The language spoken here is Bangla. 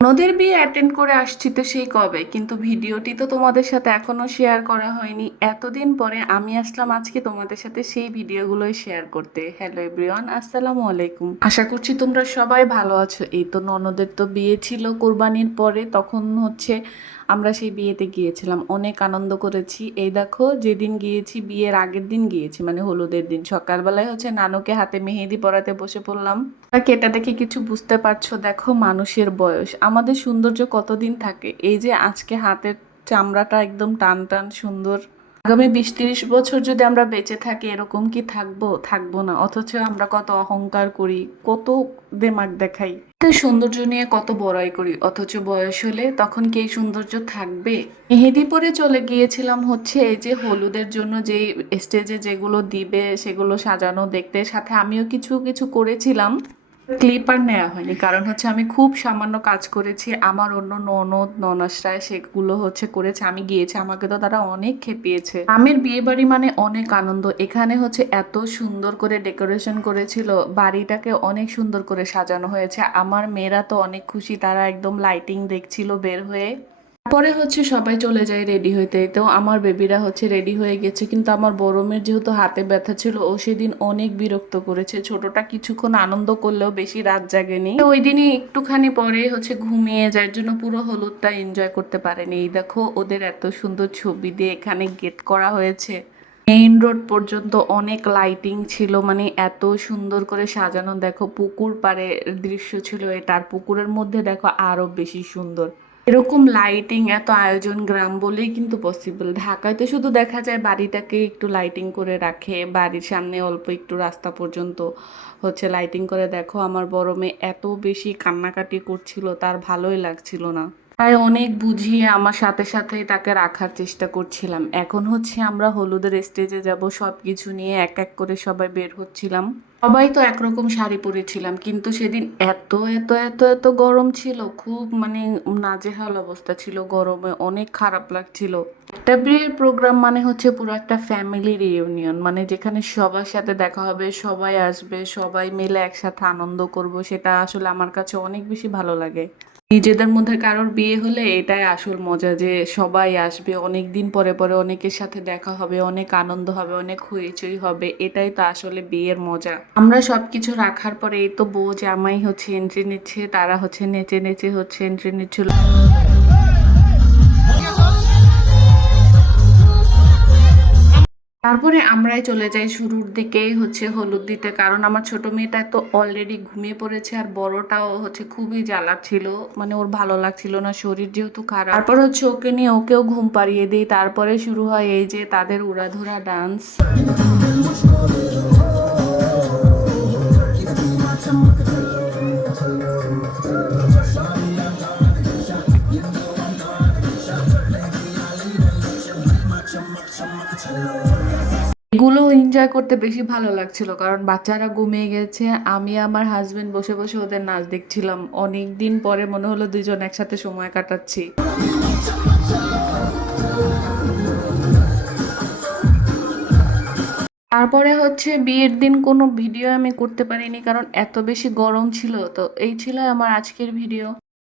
ননদের বিয়ে অ্যাটেন্ড করে আসছি তো সেই কবে, কিন্তু ভিডিওটি তো তোমাদের সাথে এখনো শেয়ার করা হয়নি। এতদিন পরে আমি আসলাম আজকে তোমাদের সাথে সেই ভিডিওগুলোই শেয়ার করতে। হ্যালো এভরিওয়ান, আসসালামু আলাইকুম। আশা করছি তোমরা সবাই ভালো আছো। এই তো ননদের তো বিয়ে ছিল কোরবানির পরে, তখন আমরা সেই বিয়েতে গিয়েছিলাম, অনেক আনন্দ করেছি। এই দেখো, যেদিন গিয়েছি বিয়ের আগের দিন গিয়েছি, মানে হলুদের দিন সকালবেলায় নানুকে হাতে মেহেদি পরাতে বসে পড়লাম। এটা দেখে কিছু বুঝতে পারছো? দেখো মানুষের বয়স, আমাদের সৌন্দর্য কতদিন থাকে। এই যে আজকে হাতের চামড়াটা একদম টান টান সুন্দর, আগামী 20-30 বছর যদি আমরা বেঁচে থাকি এরকম কি থাকবো? থাকবো না। অথচ আমরা কত অহংকার করি, কত দেমাগ দেখাই, তো সৌন্দর্য নিয়ে কত বড়াই করি, অথচ বয়স হলে তখন কি এই সৌন্দর্য থাকবে? মেহেদি পরে চলে গিয়েছিলাম এই যে হলুদের জন্য যে স্টেজে যেগুলো দিবে সেগুলো সাজানো দেখতে, সাথে আমিও কিছু কিছু করেছিলাম। ক্লিপ আর নেওয়া হয়নি, কারণ আমি খুব সামান্য কাজ করেছি। আমার অন্য ননদ ননাসরায় সেগুলো করেছে, আমি গিয়েছি, আমাকে তো তারা অনেক খেপিয়েছে। আমের বিয়ে বাড়ি মানে অনেক আনন্দ। এখানে এত সুন্দর করে ডেকোরেশন করেছিল, বাড়িটাকে অনেক সুন্দর করে সাজানো হয়েছে। আমার মেয়েরা তো অনেক খুশি, তারা একদম লাইটিং দেখছিল বের হয়ে। পরে সবাই চলে যায় রেডি হইতে, তো আমার বেবিরা রেডি হয়ে গেছে, কিন্তু আমার বড় মেয়ের যেহেতু হাতে ব্যথা ছিল, ও সেদিন অনেক বিরক্ত করেছে। ছোটটা কিছুক্ষণ আনন্দ করলেও বেশি রাত জাগেনি। তো ওই দিনই একটুখানি পরে ঘুমিয়ে যায়, জন্য পুরো হলুদটা এনজয় করতে পারেনি। এই দেখো ওদের এত সুন্দর ছবি দিয়ে এখানে গেট করা হয়েছে। মেইন রোড পর্যন্ত অনেক লাইটিং ছিল, মানে এত সুন্দর করে সাজানো। দেখো পুকুর পাড়ে দৃশ্য ছিল এটা, আর পুকুরের মধ্যে দেখো আরো বেশি সুন্দর। এরকম লাইটিং এত আয়োজন গ্রাম বলেই কিন্তু পসিবল। ঢাকায় তো শুধু দেখা যায় বাড়িটাকে একটু লাইটিং করে রাখে, বাড়ির সামনে অল্প একটু রাস্তা পর্যন্ত লাইটিং করে। দেখো আমার বড় মেয়ে এত বেশি কান্নাকাটি করছিল, তার ভালোই লাগছিল না। তাই অনেক বুঝিয়ে আমার সাথে সাথেই তাকে রাখার চেষ্টা করছিলাম। এখন আমরা হলুদের স্টেজে যাব, সব কিছু নিয়ে এক এক করে সবাই বের হচ্ছিলাম। সবাই তো একরকম শাড়ি পরেছিলাম, কিন্তু সেদিন এত এত এত এত গরম ছিল, খুব মানে নাজেহাল অবস্থা ছিল গরমে, অনেক খারাপ লাগছিল। একটা বিয়ের প্রোগ্রাম মানে পুরো একটা ফ্যামিলি রিউনিয়ন, মানে যেখানে সবার সাথে দেখা হবে, সবাই আসবে, সবাই মিলে একসাথে আনন্দ করব। সেটা আসলে আমার কাছে অনেক বেশি ভালো লাগে। নিজেদের মধ্যে কারোর বিয়ে হলে এটাই আসল মজা, যে সবাই আসবে, অনেক দিন পরে পরে অনেকের সাথে দেখা হবে, অনেক আনন্দ হবে, অনেক হইচই হবে। এটাই তো আসলে বিয়ের মজা। আমরা সবকিছু রাখার পরে এই তো বউ জামাই এন্ট্রি নিচ্ছে, তারা নেচে নেচে এন্ট্রি নিচ্ছিল। তারপরে আমরাই চলে যাই শুরুর দিকেই হলুদ দিতে, কারণ আমার ছোট মেয়েটা তো অলরেডি ঘুমিয়ে পড়েছে, আর বড়টাও খুবই জ্বালাচ্ছিল, মানে ওর ভালো লাগছিল না, শরীর যেহেতু খারাপ। তারপর ওকে নিয়ে ওকেও ঘুম পাড়িয়ে দিই। তারপরে শুরু হয় এই যে তাদের উড়াধুরা ডান্স। এগুলো এনজয় করতে বেশি ভালো লাগছিল, কারণ বাচ্চারা ঘুমিয়ে গেছে, আমি আমার হাজবেন্ড বসে বসে ওদের নাচ দেখছিলাম। অনেক দিন পরে মনে হলো দুজন একসাথে সময় কাটাচ্ছি। তারপরে বিয়ের দিন কোনো ভিডিও আমি করতে পারিনি, কারণ এত বেশি গরম ছিল। তো এই ছিল আমার আজকের ভিডিও।